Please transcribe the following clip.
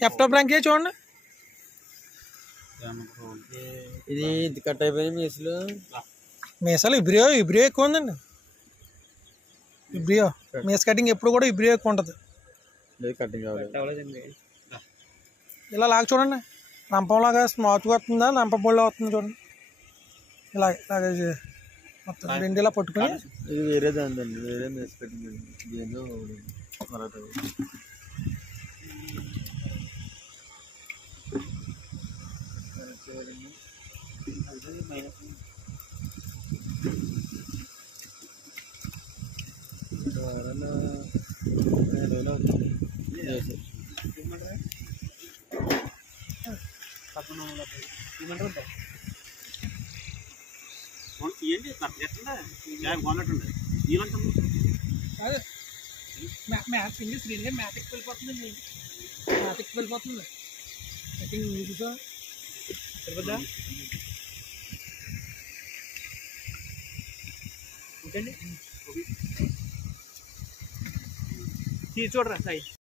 Laptop rank చూడండి. ఇది cut అయిపోయింది మీసాలు ఇబ్రియో ఎక్కువ ఉందండి. ఇబ్రియో మీస్ కటింగ్ ఎప్పుడు కూడా ఇబ్రియో ఎక్కువ ఉంటుంది. కటింగ్ ఇలా లాగా చూడండి, రంపంలాగా స్మాచ్గా వస్తుందా రంప బొళ్ళ వస్తుంది చూడండి. ఇలాగే మొత్తం రెండు ఇలా పట్టుకుని ఇది వేరే దాందండి, వేరే మీస్ కటింగ్ అండి. ఏదో మ్యాథ్స్ ఇంగ్లీష్ రీడ్గా మ్యాథ్కి వెళ్ళిపోతుందండి. మ్యాథ్కి వెళ్ళిపోతుంది. కటింగ్ చూసా సరిపోద్దా? ఓకే అండి, చూడరా సాయి.